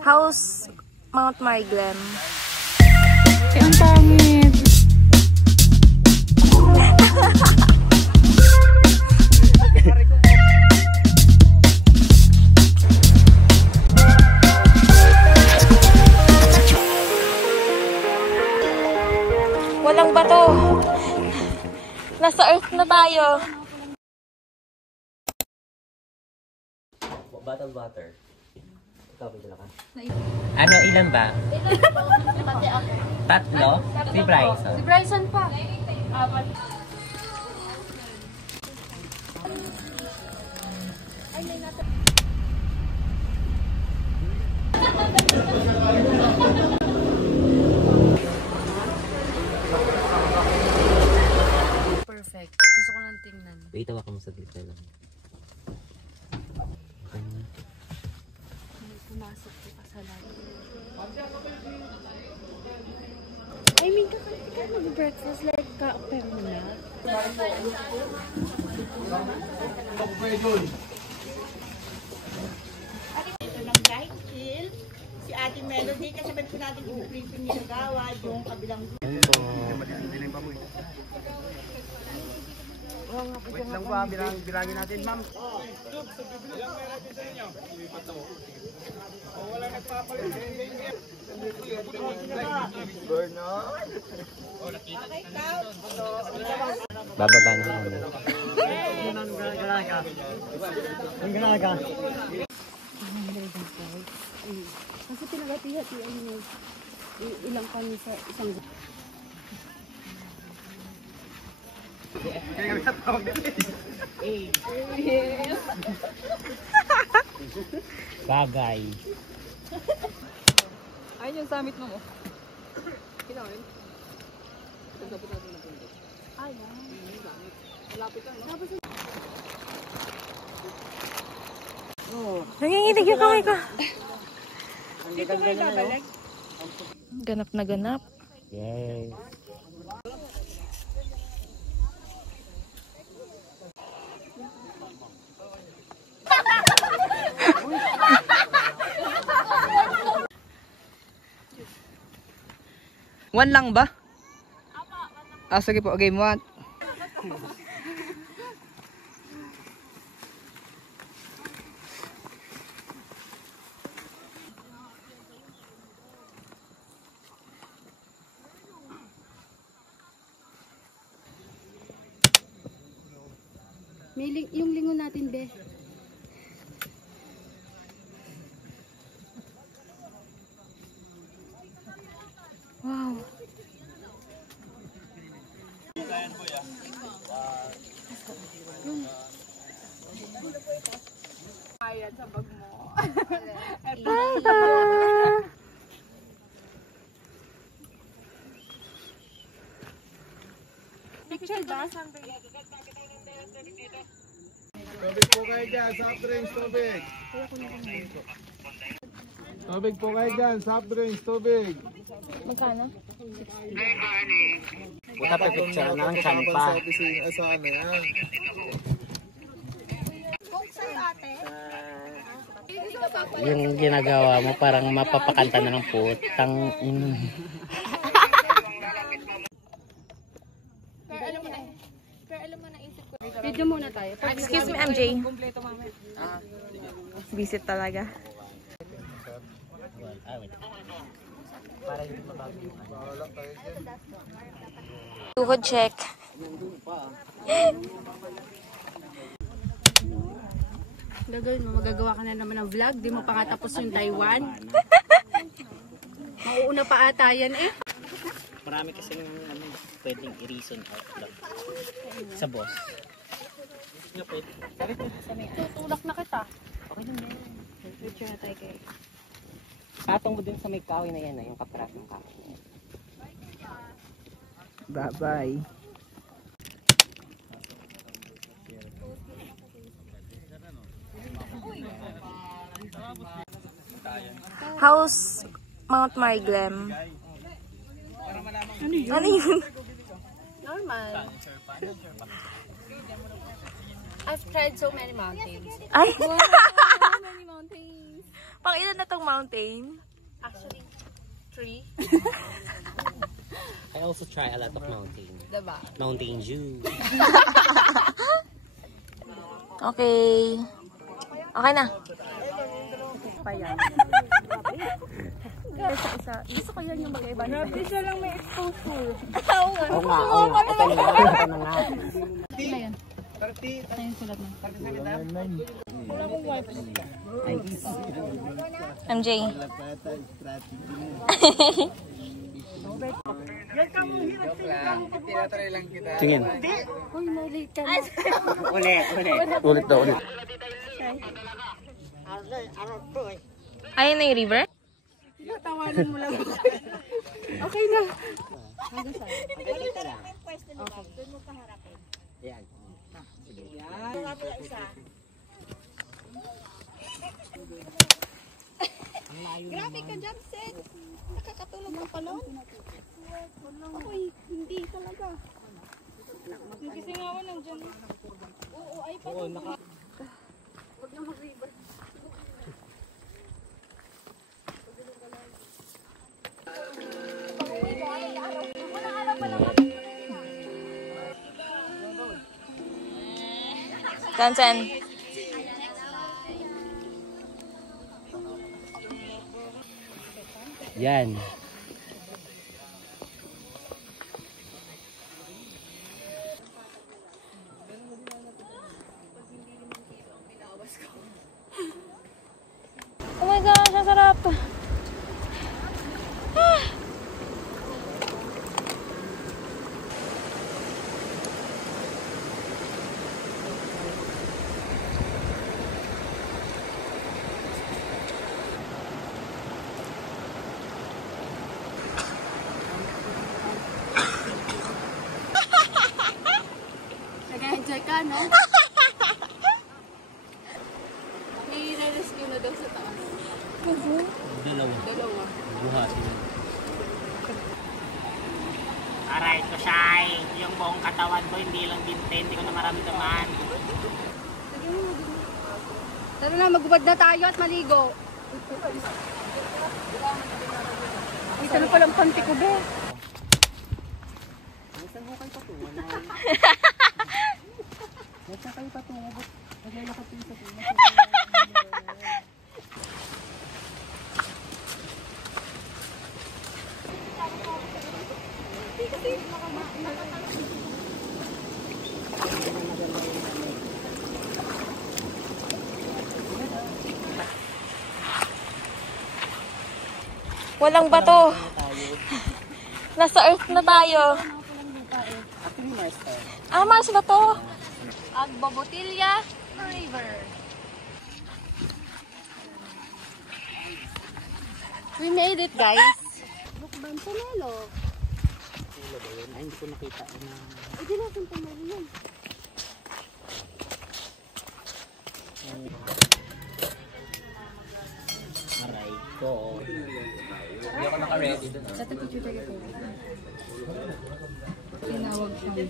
House Mount Marglem. Ay, ang pangit. Walang bato. Nasa Earth na tayo. Bottled water. Ikaw, bigla ka. Ano, ilan ba? Tatlo? Si Bryson. Si Bryson pa. Apat. Perfect. Gusto ko nang tingnan. Wait, tawa ka mo sa dito lang. Pumasok ko pa sa lahat. I mean, ka mag-breakfast like ka-open mo na. Ito ng guide chill. Si Ate Melody, kasabay po natin yung briefing ni Nagawa, yung kabilang Wait lang po, bilangin natin, ma'am. Bababa na kami. Ang ganaga. Kasi pinagati-hatian mo ilang kami sa isang Kaya kami natawag dito. Bagay. ayun yung summit mo. Kailangan. Tapos natin na punto. Ayan. Malapit lang. Tapos Nanginginig yung kamay ko. dito kayo babalik. Ganap na ganap. Yay. One lang ba? Ah, sige po. Game 1. yung lingon natin, be. Wow. Ayan sa bag mo. Picture ba? Tubig po kayo dyan, soft drinks, tubig. Tubig po kayo dyan, soft drinks, tubig. Magkano? Puta pa picture ng chan pa. Sa ano yan? Yung ginagawa mo parang mapapakanta na ng putang ina. Video muna tayo. Excuse me, MJ. Visit talaga. Tuhod check. Gagawin mo, magagawa ka na naman ng vlog. Di mo pa nga tapos yung Taiwan. Mauuna pa ata yan eh. Marami kasi pwedeng i-reason out lang sa boss. Nga pwede. Tutulak na kita. Okay lang yan. Picture na tayo kayo. Patong mo din sa may kahoy na yan, yung kaparat ng kahoy na yan. Bye-bye. House Mount Marglem. Ano yun? Normal. I've tried so many mountains. Ay! Many mountains. Pang ilan na tong mountain? Actually, 3. I also try a lot of mountain. Diba? Mountain Dew. Okay. Okay na. Pa yan. Isa. Gusto ko yan yung mag-iba. Grabe siya lang may exposure. Oo nga, oo nga. Ito na nga, ito na nga. Ano yan? Ano yung sulat na? MJ. Tingin. Uy, nalate ka na. Ulit daw, ulit. Ayun na yung river? Tawanan mo lang. Okay na. Dito lang may pwesto nila. Doon mo paharapin. Yan. Nga pala isa. Grabe ka dyan, Seth. Nakakatulog ang palon. Ako'y hindi talaga. Kasi nga ako nandiyan. Oo, ay pa. Huwag na mag-river. Kansan? Yan. Oh my gosh, ang sarap. Nag-enjoy ka, no? May rescue na daw sa taas. Dalawa. Dalawa. Buhatin. Aray ko, Shai. Yung buong katawan ko, hindi lang dinte. Hindi ko na maramdaman. Tara na, magubad na tayo at maligo. Ito na palang panty ko, be. Saan ko kayo patungo na? Saan kayo patungo? Naglalakad kayo sa tungo. Walang bato. Nasa earth na tayo. Actually, Master. Ah, Mars ba to? Agbobotilya River. We made it, guys. Lukban sa Melo. Ulo ba yun? Ay, hindi ko nakita. Hindi natin pumali yun. Aray ko. Dati picture tayo ko. Tinawag siyang dyan.